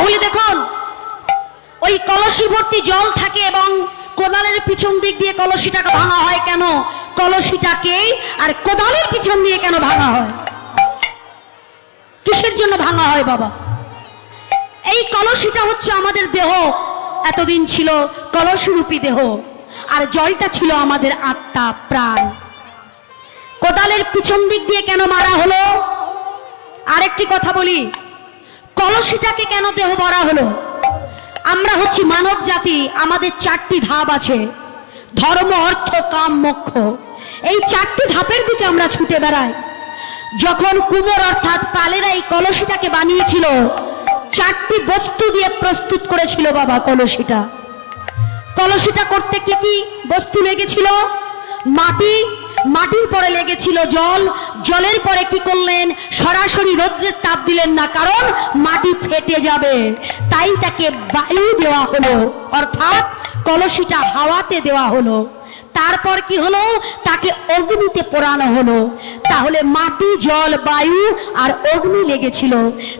তাহলে দেখুন ওই কলসি ভর্তি জল থাকে এবং কোদালের পিছন দিক দিয়ে কলসিটাকে ভাঙা হয় কেন? কলসিটাকে আর কোদালের পিছন দিয়ে কেন ভাঙা হয়? কিসের জন্য ভাঙা হয় বাবা? এই কলসিটা হচ্ছে আমাদের দেহ, এতদিন ছিল কলসরূপী দেহ, আর জলটা ছিল আমাদের আত্মা প্রাণ। কোদালের পিছন দিক দিয়ে কেন মারা হলো? আরেকটি কথা বলি, কলসিটাকে কেন দেহ ভরা হলো? আমরা হচ্ছি মানব জাতি, আমাদের চারটি ধাপ আছে, ধর্ম, অর্থ, কাম, মোক্ষ। এই চারটি ধাপের দিকে আমরা ছুটে বেড়াই। যখন কুমোর অর্থাৎ পালেরা এই কলসিটাকে বানিয়েছিল, চারটি বস্তু দিয়ে প্রস্তুত করেছিল বাবা কলসিটা। কলসিটা করতে কি কি বস্তু লেগেছিল? মাটি, মাটির পরে লেগেছিল জল, জলের পরে কি করলেন? সরাসরি রৌদ্রের তাপ দিলেন না, কারণ মাটি ফেটে যাবে, তাই তাকে বায়ু দেওয়া হলো, অর্থাৎ কলসিটা হাওয়াতে দেওয়া হলো। তারপর কি হলো? তাকে অগ্নিতে পোড়ানো হলো। তাহলে মাটি, জল, বায়ু আর অগ্নি লেগেছিল।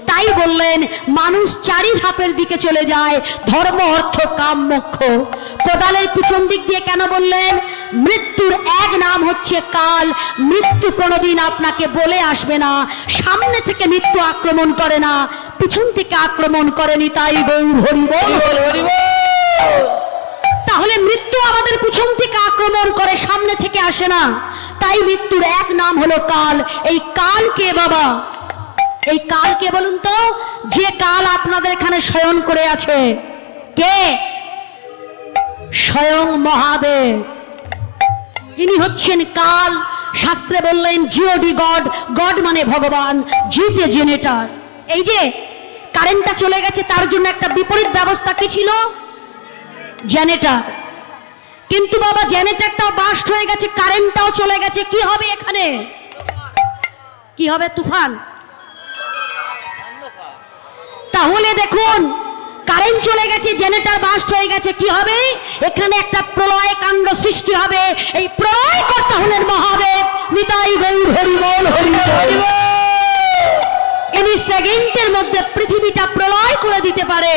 তাই বললেন মানুষ চারি ধাপের দিকে চলে যায়, ধর্ম, অর্থ, কাম, মোক্ষ। কোদালের পিছন দিক দিয়ে কেন বললেন? মৃত্যুর এক নাম হচ্ছে কাল। মৃত্যু কোনোদিন আপনাকে বলে আসবে না, সামনে থেকে মৃত্যু আক্রমণ করে না, পিছন থেকে আক্রমণ করেনি। তাই গৌর হরি বল, হরি বল। তাহলে মৃত্যু আমাদের পিছন থেকে আক্রমণ করে, সামনে থেকে আসে না। তাই মৃত্যুর এক নাম হলো কাল। এই কাল কে বাবা? এই কাল কে বলুন তো? যে কাল আপনাদের এখানে শয়ন করে আছে, কে? স্বয়ং মহাদেব, ইনি হচ্ছেন কাল। শাস্ত্রে বললেন জিওডি গড, গড মানে ভগবান, জিতে জেনেটার। এই যে কারেন্টটা চলে গেছে, তার জন্য একটা বিপরীত ব্যবস্থা কি ছিল? জেনারেটর। কিন্তু বাবা জেনারেটরটাও বাস্ট হয়ে গেছে, কারেন্টটাও চলে গেছে, কি হবে এখানে? কি হবে? তুফান। তাহলে দেখুন কারেন্ট চলে গেছে, জেনারেটর বাস্ট হয়ে গেছে, কি হবে? এখানে একটা প্রলয় কাণ্ড সৃষ্টি হবে। এই প্রলয় কর্তা হলেন মহাদেব। নিতাই গৌর হরি বল, হরি বল। ইনি সেকেন্ডের মধ্যে পৃথিবীটা প্রলয় করে দিতে পারে।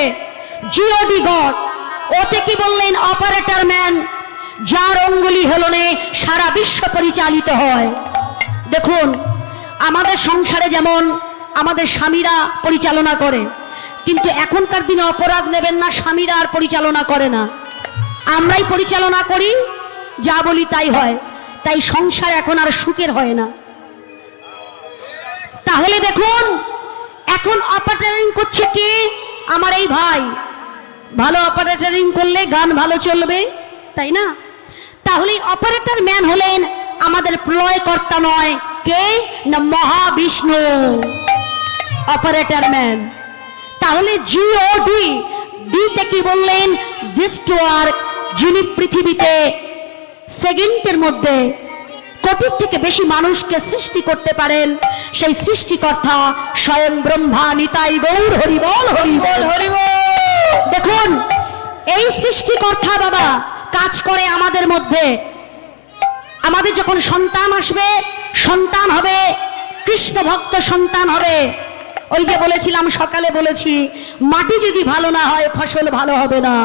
GOD god. ওতে কি বললেন? অপারেটর ম্যান, যার অঙ্গুলি হেলনে সারা বিশ্ব পরিচালিত হয়। দেখুন আমাদের সংসারে যেমন আমাদের স্বামীরা পরিচালনা করে, কিন্তু এখনকার দিনে অপরাধ নেবেন না, স্বামীরা আর পরিচালনা করে না, আমরাই পরিচালনা করি, যা বলি তাই হয়। তাই সংসার এখন আর সুখের হয় না। তাহলে দেখুন এখন অপারেটরিং করছে কি? আমার এই ভাই। ভালো অপারেটরিং করলে গান ভালো চলবে, তাই না? তাহলে অপারেটর ম্যান হলেন আমাদের প্রলয়কর্তা, নয় কে? না মহাবিষ্ণু, অপারেটর ম্যান। তাহলে জিওডি, ডিতে কি বললেন? ডিস্ট্রয়ার, যিনি পৃথিবীতে সেকেন্ডের মধ্যে কোটির থেকে বেশি মানুষকে সৃষ্টি করতে পারেন, সেই সৃষ্টিকর্তা স্বয়ং ব্রহ্মা। নিতাই গৌর হরি বল, হরি বল, হরি বল। দেখুন এই সৃষ্টিকর্তা বাবা কাজ করে আমাদের মধ্যে। আমাদের যখন সন্তান আসবে, সন্তান হবে কৃষ্ণ ভক্ত সন্তান হবে। ওই যে বলেছিলাম, সকালে বলেছি, মাটি যদি ভালো না হয় ফসল ভালো হবে না।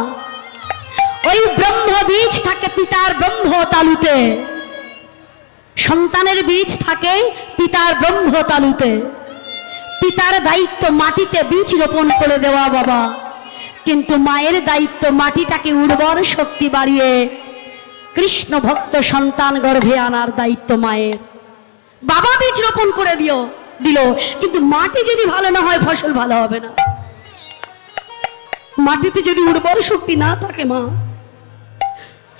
ওই ব্রহ্ম বীজ থাকে পিতার ব্রহ্ম তালুতে, সন্তানের বীজ থাকে পিতার ব্রহ্ম তালুতে। পিতার দায়িত্ব মাটিতে বীজ রোপণ করে দেওয়া বাবা, কিন্তু মায়ের দায়িত্ব মাটিটাকে উর্বর শক্তি বাড়িয়ে কৃষ্ণ ভক্ত সন্তান গর্ভে আনার দায়িত্ব মায়ের। বাবা বীজ রোপণ করে দিল, কিন্তু মাটি যদি ভালো না হয় ফসল ভালো হবে না। মাটিতে যদি উর্বর শক্তি না থাকে মা,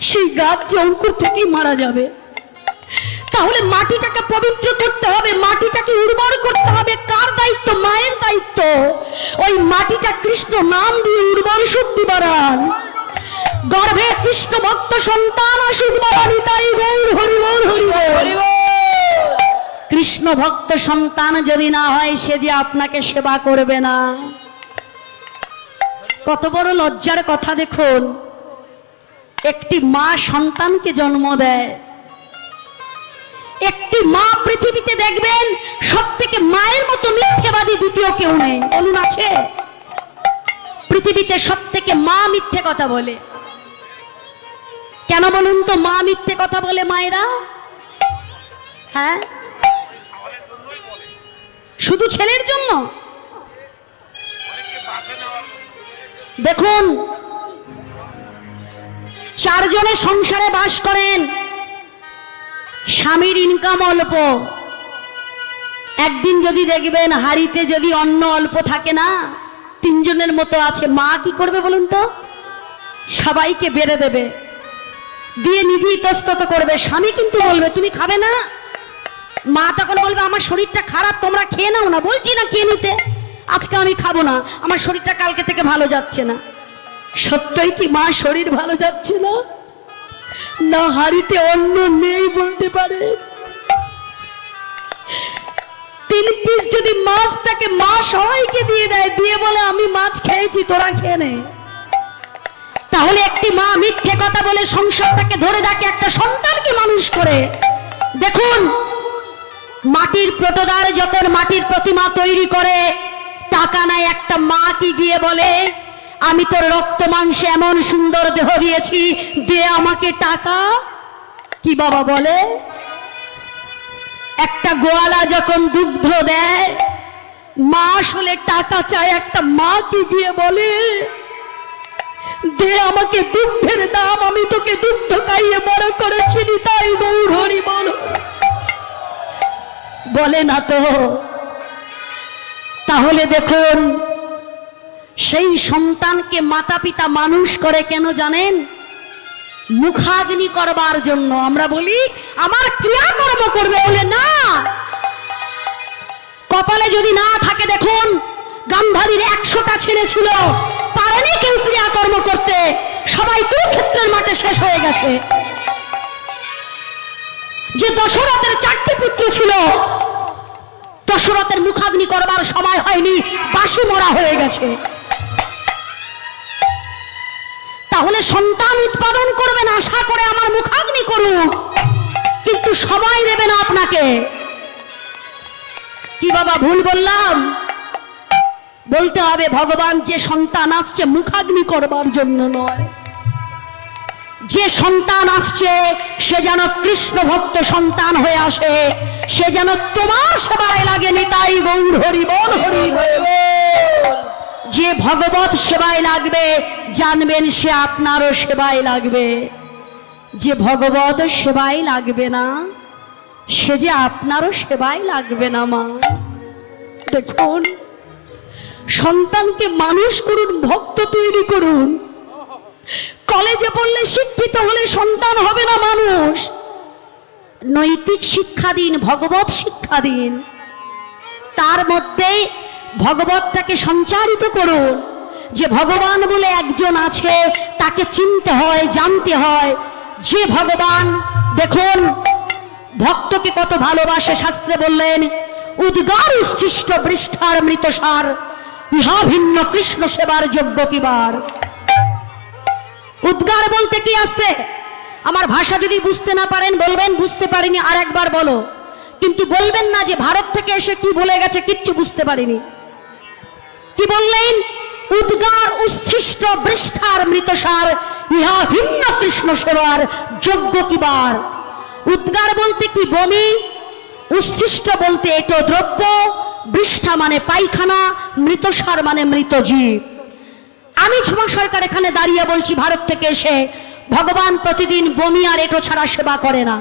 সেই গাছ যে অঙ্কুর থেকেই মারা যাবে। তাহলে মাটিটাকে পবিত্র করতে হবে, মাটিটাকে উর্বর করতে হবে। কার দায়িত্ব? মায়ের দায়িত্ব। ওই মাটিটা কৃষ্ণ নাম দিয়ে উর্বর শক্তি বাড়ান। গর্ভে কৃষ্ণ ভক্ত সন্তান আসুক বাবা। নিতাই গৌর হরি বল, হরি বল। কৃষ্ণ ভক্ত সন্তান যদি না হয়, সে যে আপনাকে সেবা করবে না। কত বড় লজ্জার কথা দেখুন, একটি মা সন্তানকে জন্ম দেয়। একটি মা পৃথিবীতে দেখবেন সব থেকে মায়ের মতো মিথ্যাবাদী দ্বিতীয় কেউ নেই। বলুন আছে? পৃথিবীতে সব থেকে মা মিথ্যে কথা বলে। কেন বলুন তো মা মিথ্যে কথা বলে মায়েরা? হ্যাঁ, শুধু ছেলের জন্য? দেখুন, চারজনে সংসারে বাস করেন, স্বামীর ইনকাম অল্প, একদিন যদি দেখবেন হাড়িতে যদি অন্ন অল্প থাকে না, তিনজনের মতো আছে, মা কি করবে বলুন তো? সবাইকে বেড়ে দেবে, দিয়ে নিজেই ইতস্তত করবে। স্বামী কিন্তু বলবে তুমি খাবে না। মা তখন বলবে আমার শরীরটা খারাপ, তোমরা খেয়ে নাও না। বলছি না খেয়ে নিতে, আজকে আমি খাবো না, আমার শরীরটা কালকে থেকে ভালো যাচ্ছে না। সত্যই কি মা শরীর ভালো যাচ্ছে না? না হাড়িতে অন্ন নেই বলতে পারে। 3 পিস যদি মাছ থাকে, মা সবাইকে দিয়ে দেয়, দিয়ে বলে আমি মাছ খেয়েছি, তোরা খেয়ে নে। তাহলে একটি মা মিথ্যে কথা বলে সংসারটাকে ধরে রাখে, একটা সন্তানকে মানুষ করে। দেখুন, মাটির প্রটোদার যখন মাটির প্রতিমা তৈরি করে, টাকা নাই, একটা মা কি গিয়ে বলে আমি তোর রক্ত মাংসে এমন সুন্দর দেহ দিয়েছি, দে আমাকে টাকা? কি বাবা বলে? একটা গোয়ালা যখন দুগ্ধ দেয়, মা আসলে টাকা চায়, একটা মা কি গিয়ে বলে দে আমাকে দুগ্ধের দাম, আমি তোকে দুগ্ধ খাইয়ে বড় করেছি, তাই গৌর হরি বল। বলে না তো? তাহলে দেখুন, সেই সন্তানকে মাতা পিতা মানুষ করে কেন জানেন? মুখাগ্নি করবার জন্য। আমরা বলি আমার ক্রিয়াকর্ম করবে বলে না। কপালে যদি না থাকে, দেখুন গান্ধারীর 100টা ছেলে ছিল, পারেনি কেউ ক্রিয়াকর্ম করতে, সবাই কুরুক্ষেত্রের মাঠে শেষ হয়ে গেছে। যে দশরথের 4টি পুত্র ছিল, দশরথের মুখাগ্নি করবার সময় হয়নি, বাসি মরা হয়ে গেছে। তাহলে সন্তান উৎপাদন করবেন আশা করে আমার মুখাগ্নি করুন, কিন্তু সময় দেবে না আপনাকে। কি বাবা ভুল বললাম? বলতে হবে ভগবান যে সন্তান আসছে মুখাগ্নি করবার জন্য নয়, যে সন্তান আসছে সে যেন কৃষ্ণ ভক্ত সন্তান হয়ে আসে, সে যেন তোমার সেবায় লাগেনি, তাই গৌর হরি বল হরি বল। যে ভগবত সেবায় লাগবে জানবেন সে আপনারও সেবায় লাগবে। যে ভগবত সেবায় লাগবে না, সে যে আপনারও সেবায় লাগবে না। মা দেখুন, সন্তানকে মানুষ করুন, ভক্ত তৈরি করুন। কলেজে পড়লে শিক্ষিত হলে সন্তান হবে না মানুষ। নৈতিক শিক্ষা দিন, ভগবত শিক্ষা দিন, তার মধ্যে ভগবতটাকে সঞ্চারিত করুন। যে ভগবান বলে একজন আছে, তাকে চিনতে হয়, জানতে হয়। যে ভগবান, দেখুন ভক্তকে কত ভালোবাসে। শাস্ত্রে বললেন উদ্গার উচ্ছিষ্ট পৃষ্ঠার মৃতসার, ইহা ভিন্ন কৃষ্ণ সেবার যোগ্য কিবার। উদ্গার বলতে কি আসছে? আমার ভাষা যদি বুঝতে না পারেন বলবেন বুঝতে পারিনি, আর একবার বলো, কিন্তু বলবেন না যে ভারত থেকে এসে কি বলে গেছে, কিচ্ছু বুঝতে পারিনি। কি বললেন? উদ্গার উচ্ছিষ্ট পৃষ্ঠার মৃতসার, ইহা ভিন্ন কৃষ্ণ সেবার যোগ্য কিবার। উদ্গার বলতে কি? বমি। উচ্ছিষ্ট বলতে এটো দ্রব্য, বৃষ্ঠা মানে পায়খানা, মৃতসার মানে মৃত জীব। আমি ঝুমা সরকার এখানে দাঁড়িয়ে বলছি, ভারত থেকে এসে ভগবান প্রতিদিন বমি আর এটো ছাড়া সেবা করে না।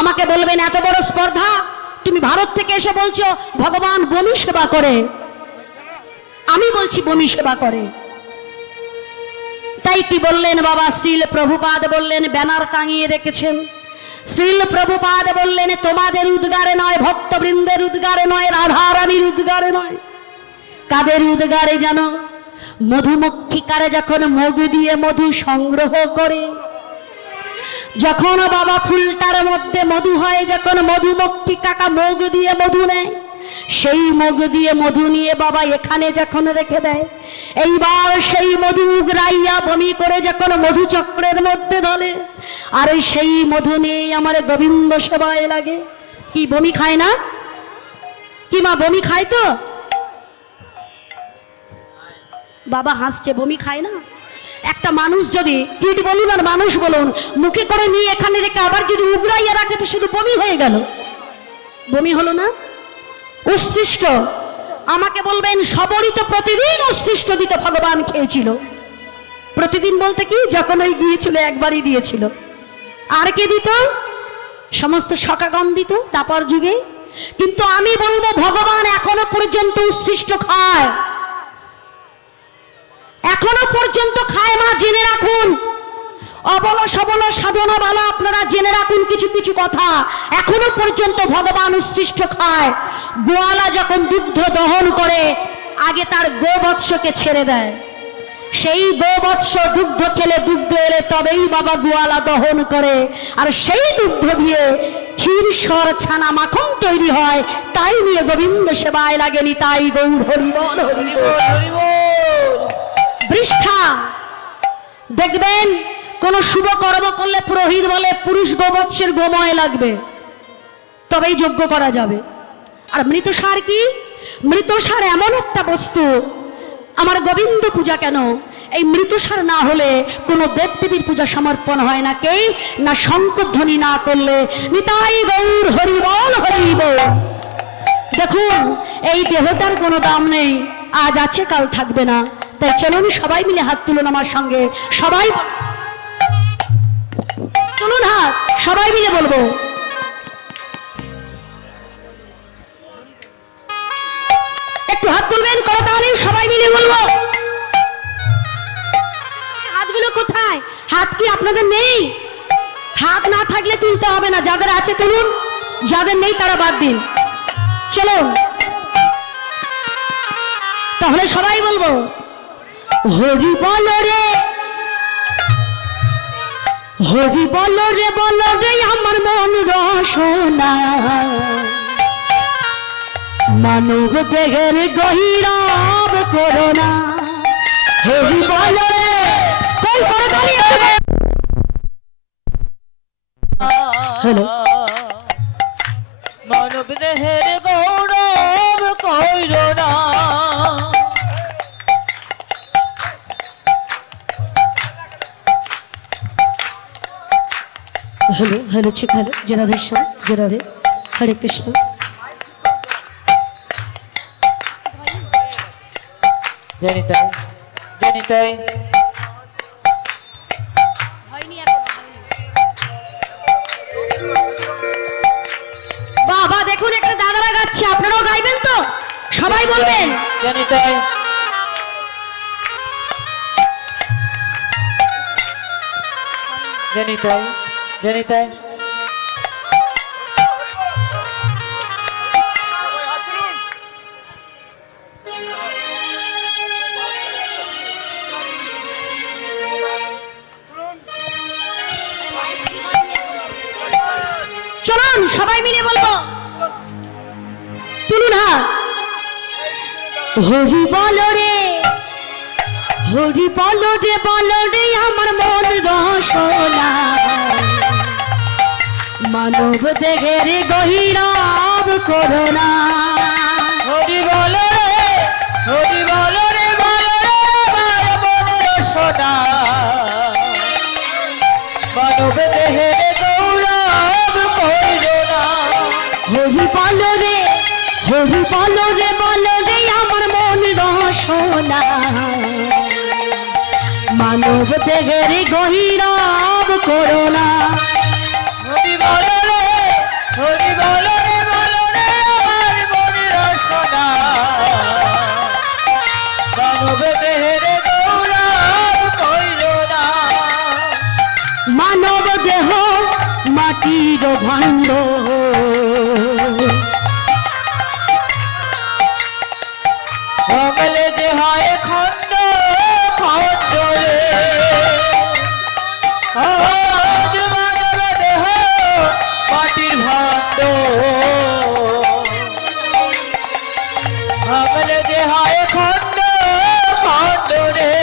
আমাকে বলবেন এত বড় স্পর্ধা, তুমি ভারত থেকে এসে বলছো ভগবান বমি সেবা করে। আমি বলছি বমি সেবা করে। তাই কি বললেন বাবা শ্রীল প্রভুপাদ? বললেন, ব্যানার টাঙিয়ে রেখেছেন। শ্রীল প্রভুপাদ বললেন তোমাদের উদ্গারে নয়, ভক্তবৃন্দের উদ্গারে নয়, রাধারানীর উদ্গারে নয়। কাদের উদ্গারে জানো? মধুমক্ষিকারে যখন মগ দিয়ে মধু সংগ্রহ করে, যখন বাবা ফুলটার মধ্যে মধু হয়, যখন মধুমক্ষিকা মগ দিয়ে মধু নেয়, সেই মগ দিয়ে মধু নিয়ে বাবা এখানে যখন রেখে দেয়, এইবার সেই মধু উগরাইয়া বমি করে যখন মধু চক্রের মধ্যে ঢলে, আর সেই মধু নিয়ে আমার গোবিন্দ সেবায় লাগে। কি বমি খায় না? কি মা বমি খায় তো? বাবা হাসছে, বমি খায় না? একটা মানুষ যদি কীট বলুন আর মানুষ বলুন মুখে করে নিয়ে এখানে রেখে আবার যদি উগড়াইয়া রাখে তো শুধু বমি হয়ে গেল, বমি হলো না? উচ্ছিষ্ট আমাকে বলবেন সবরই তো প্রতিদিন উচ্ছিষ্ট দিত ভগবান খেয়েছিল। প্রতিদিন বলতে কি, যখন ওই দিয়েছিল একবারই দিয়েছিল। আর কে দিত? সমস্ত সখাগণ দিত তারপর যুগে। কিন্তু আমি বলবো ভগবান এখনো পর্যন্ত উচ্ছিষ্ট খায়, এখনো পর্যন্ত খায়। মা জেনে রাখুন, অবল সবল সাধনা বালা আপনারা জেনে রাখুন কিছু কিছু কথা। এখনো পর্যন্ত ভগবান উচ্ছিষ্ট খায়। গোয়ালা যখন দুগ্ধ দহন করে আগে তার গোবৎসকে ছেড়ে দেয়, সেই গোবৎস দুগ্ধ খেলে দুগ্ধ এলে তবেই বাবা গোয়ালা দহন করে। আর সেই দুগ্ধ দিয়ে ক্ষীর সর ছানা মাখন তৈরি হয়, তাই নিয়ে গোবিন্দ সেবায় লাগেনি। তাই গৌর হরি বল হরি বল হরি বল। বৃষ্ঠা দেখবেন কোন শুভ কর্ম করলে পুরোহিত বলে পুরুষ গোবৎসের গোময় লাগবে, তবেই যজ্ঞ করা যাবে। আর মৃতসার কি? মৃতসার এমন একটা বস্তু, আমার গোবিন্দ পূজা কেন, এই মৃতসার না হলে কোনো দেবদেবীর পূজা সমর্পণ হয় না। কে না শঙ্খধ্বনি না করলে। নিতাই গৌর হরি বল হরি বল। দেখুন এই দেহটার কোনো দাম নেই, আজ আছে কাল থাকবে না। তাই চলুন সবাই মিলে হাত তুলুন আমার সঙ্গে, সবাই তুলুন হাত, সবাই মিলে বলবো একটু হাত তুলবেন, করতালি সবাই মিলে বলবো। হাতগুলো কোথায়? হাত কি আপনাদের নেই? হাত না থাকলে তুলতে হবে না, যাদের আছে তুলুন, যাদের নেই তারা বাদ দিন। চলুন তাহলে সবাই বলবো হরি বল রে, হরি বল রে, বল রে আমার মন রসনা, মানব দেহের গহিরাব করোনা। হরি বল রে, কই করে দাঁড়িয়ে হ্যালো, মানব দেহের গৌরব করোনা। হ্যালো হ্যালো ঠিক হ্যালো, জয় রাধে শ্যাম, জয় রাধে, হরে কৃষ্ণ। জানিতাই জানিতাই বাবা দেখুন একটা দাদারা গাচ্ছে, আপনারাও গাইবেন তো? সবাই বলবেন জানিতাই জানিতাই জানিতাই। চলুন সবাই মিলে বলবো, তুলুন হাত। হরি বল রে, হরি বল রে, বল রে আমার মন রসনা, মানব দেহের গহিরাব করোনা। হরি বল রে, হরি বল রে, বল রে আমার মন রসনা, মানব দেহের গৌরব করোনা। হরি বল রে, হরি বল রে, বল রে আমার মন রসনা, মানব দেহের গহিরাব করোনা। হরি বল রে, হরি বল রে, বল রে আমার মন রসনা, মানব দেহের গৌরব করোনা। মানব দেহ মাটির ভাণ্ড, অমলে যে হয় খণ্ড খণ্ড রে, আজ মানব দেহ মাটির ভাণ্ড, অমলে যে হয় খণ্ড খণ্ড রে।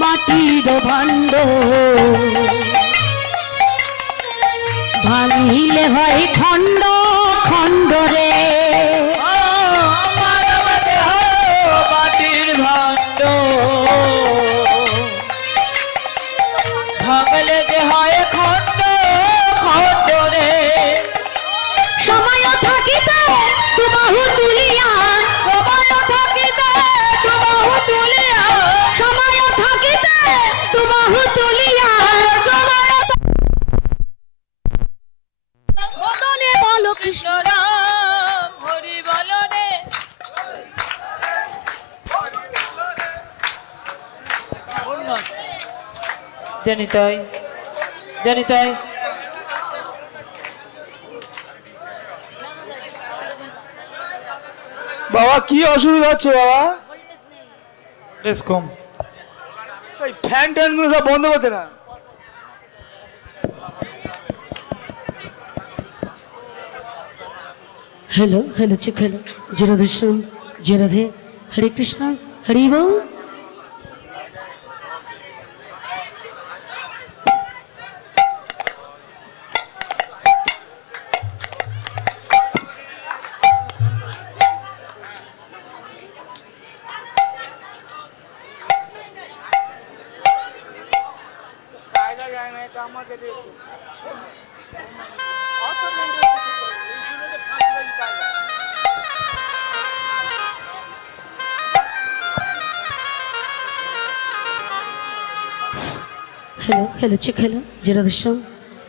মাটির ভাণ্ড ভাঙিলে হয় খণ্ড খণ্ড রে। সময় থাকিতে দুবাহু তুলিয়া সময় থাকিতে দুবাহু তুলিয়া সময় থাকিতে দুবাহু তুলিয়া সময় বদনে বলো কৃষ্ণ রাম হরি বলো রে জানি তাই বাবা কি অসুবিধা হচ্ছে বাবা? বেশ কম তাই ফ্যান ট্যান গুলো সব বন্ধ করতে না। हेलो हेलो चिक हेलो जय राधे श्याम जय राधे हरे कृष्णा हरि बोल हेलो हेलो चिक हेलो जय राधे श्याम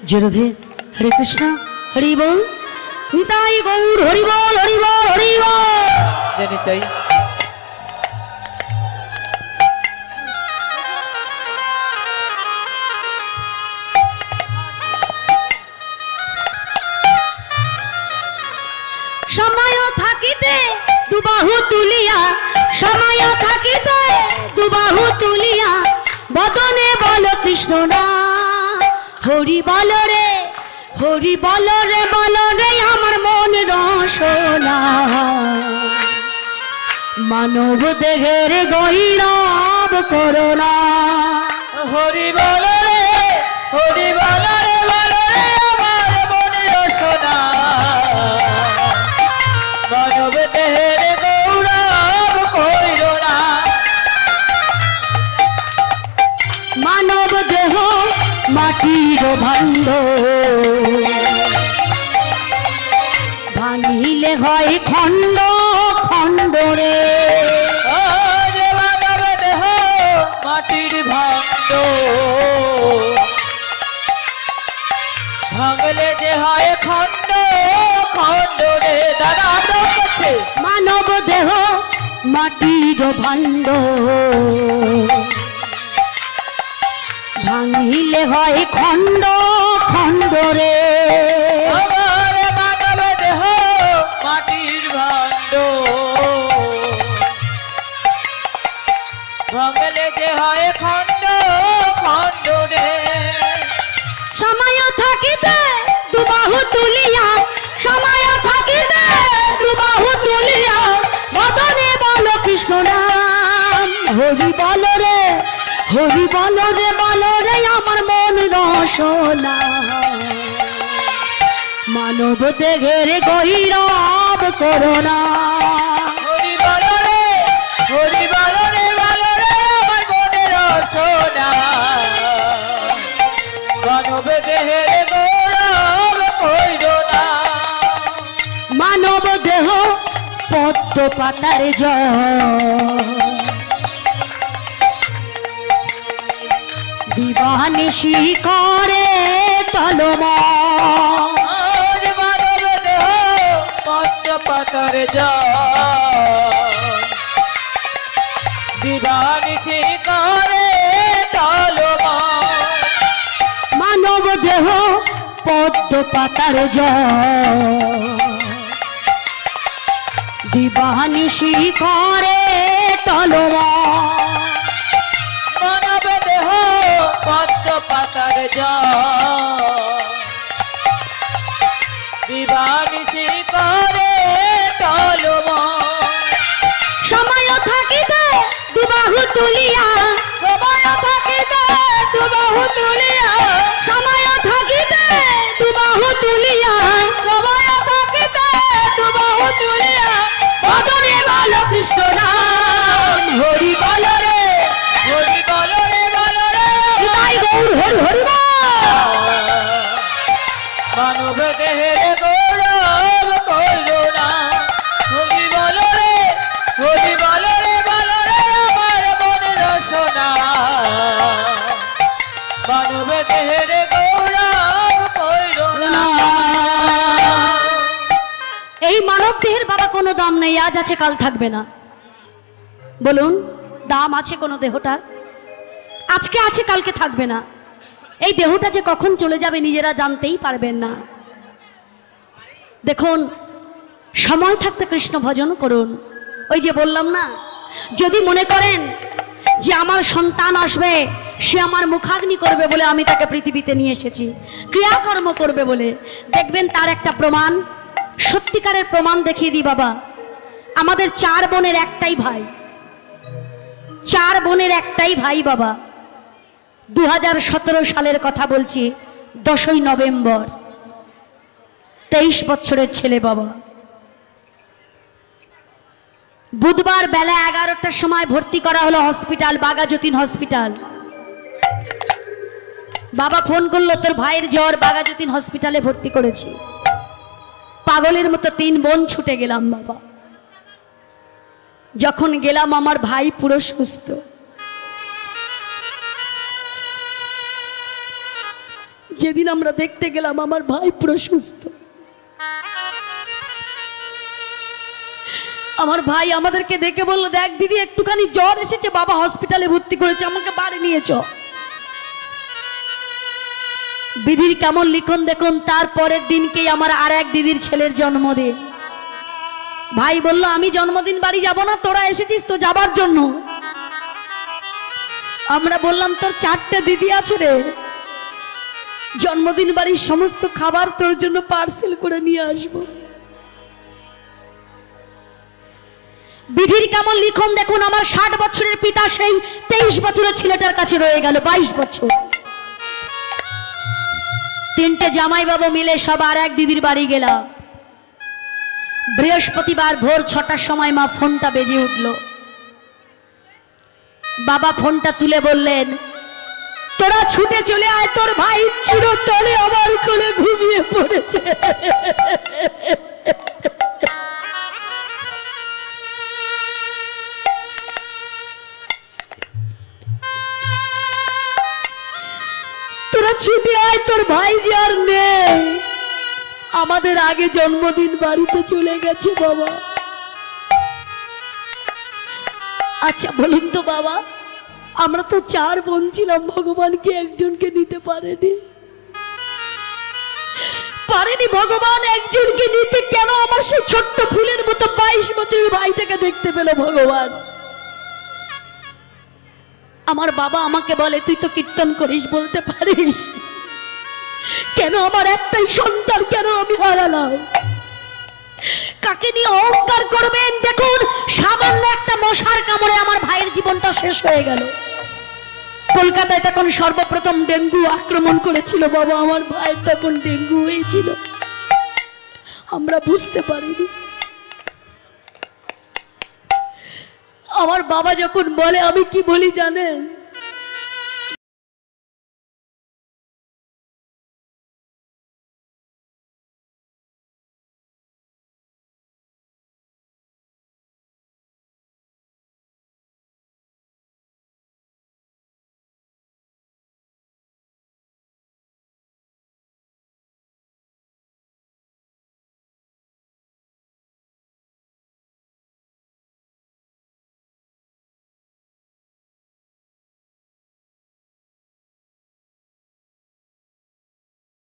जय राधे हरे कृष्णा हरि बोल निताई गौर हरि बोल हरि बोल हरि बोल জানি তাই সময় থাকিতে দুবাহু তুলিয়া সময় থাকিতে দুবাহু তুলিয়া বদনে বলো কৃষ্ণ নাম হরি বলো রে আমার মন রসনা মানব দেহের গৈরব করোনা হরি বলো রে আমার মনে রসনা মানব দেহের গৌরব কইর না মানব দেহ মাটির ভাণ্ড ভাঙিলে হয় খণ্ড খণ্ড রে মানব দেহ মাটির ভাণ্ড ভাঙলে যে হয় খণ্ড খণ্ড রে দাদা করছে মানব দেহ মাটির ভাণ্ড ভাঙিলে হয় খণ্ড খণ্ড রে আমার মানব দেহ মাটির ভাণ্ড ভাঙলে যে হয় খণ্ড খণ্ড রে সময় থাকিতে দুবাহু তুলিয়া সময় থাকিতে দুবাহু তুলিয়া বদনে বলো কৃষ্ণ নাম হরি বলো রে আমার মন রসনা মানব দেহের গৈরব করোনা হরি বলো রে আমার মনের রসনা মানব দেহের গৌরব কইর না মানব দেহ পদ্ম পাতার জল দিবানিশি করে তলমা আজ মানব দেহ পদ্ম পাতার দিবানিশি করে টলমা মানব দেহ পদ্ম পাতার দিবানিশি করে তলমা মানব দেহ পদ্ম পাতার দিবানিশি করে টলমা সময় থাকিতে দুবাহু তুলিয়া সময় থাকিতে দুবাহু তুলিয়া সময় থাকিতে দুবাহু তুলিয়া সময় থাকিতে দুবাহু তুলিয়া বদনে বলো কৃষ্ণ নাম হরি বলো রে নিতাই গৌর হরি হরি বল মানব দেহের গৌরব এই মানব দেহের বাবা কোনো দাম নেই, আজ আছে কাল থাকবে না। বলুন, দাম আছে কোনো দেহটার? আজকে আছে কালকে থাকবে না। এই দেহটা যে কখন চলে যাবে নিজেরা জানতেই পারবেন না। দেখুন, সময় থাকতে কৃষ্ণ ভজন করুন। ওই যে বললাম না, যদি মনে করেন যে আমার সন্তান আসবে, সে আমার মুখাগ্নি করবে বলে আমি তাকে পৃথিবীতে নিয়ে এসেছি, ক্রিয়াকর্ম করবে বলে, দেখবেন তার একটা প্রমাণ, সত্যিকারের প্রমাণ দেখিয়ে দিই বাবা। আমাদের 4 বোনের একটাই ভাই, 4 বোনের একটাই ভাই বাবা। 2017 সালের কথা বলছি, 10ই নভেম্বর, 23 বছরের ছেলে বাবা। বুধবার বেলা 11টার সময় ভর্তি করা হলো হসপিটাল, বাঘাযতীন হসপিটাল। বাবা ফোন করলো, তোর ভাইয়ের জ্বর, বাঘাযতীন হসপিটালে ভর্তি করেছি। পাগলের মতো 3 বোন ছুটে গেলাম বাবা। যখন গেলাম আমার ভাই পুরো সুস্থ। যেদিন আমরা দেখতে গেলাম আমার ভাই পুরো সুস্থ। আমার ভাই আমাদেরকে দেখে বললো, দেখ দিদি একটুখানি জ্বর এসেছে, বাবা হসপিটালে ভর্তি করেছে, আমাকে বাড়ি নিয়ে চ। বিধির কেমন লিখন দেখুন, তার পরের দিনকেই আমার আর এক দিদির ছেলের জন্মদিন। ভাই বলল, আমি জন্মদিন বাড়ি যাব না, তোরা এসেছিস তো যাবার জন্য। আমরা বললাম, তোর 4টে দিদি আছে রে, জন্মদিন বাড়ির সমস্ত খাবার তোর জন্য পার্সেল করে নিয়ে আসবো। বিধির কেমন লিখন দেখুন, আমার 60 বছরের পিতা সেই 23 বছরের ছেলেটার কাছে রয়ে গেল 22 বছর। 3টে জামাই বাবু মিলে সব আর এক দিদির বাড়ি গেলাম। বৃহস্পতিবার ভোর 6টার সময় মা ফোনটা বেজে উঠল। বাবা ফোনটা তুলে বললেন, তোরা ছুটে চলে আয়, তোর ভাই চিরতরে আমার কোলে ঘুমিয়ে পড়েছে। তোরা ছুটে আয়, তোর ভাই যে আর নেই, আমাদের আগে জন্মদিন বাড়িতে চলে গেছে বাবা। আচ্ছা বলুন তো বাবা, আমরা তো 4 বোন ছিলাম, ভগবান কি একজনকে নিতে পারেনি? ভগবান একজনকে নিতে কেন আমার সেই ছোট্ট ফুলের মতো 22 বছরের ভাইটাকে দেখতে পেল ভগবান? আমার বাবা আমাকে বলে, তুই তো কীর্তন করিস, বলতে পারিস, কেন আমার একটাই সন্তান কেন আমি হারালাম? কাকে নিয়ে অহংকার করবেন? দেখুন, সামান্য একটা মশার কামড়ে আমার ভাইয়ের জীবনটা শেষ হয়ে গেল। কলকাতায় তখন সর্বপ্রথম ডেঙ্গু আক্রমণ করেছিল বাবা, আমার ভাইয়ের তখন ডেঙ্গু হয়েছিল, আমরা বুঝতে পারিনি। আমার বাবা যখন বলে, আমি কি বলি জানেন?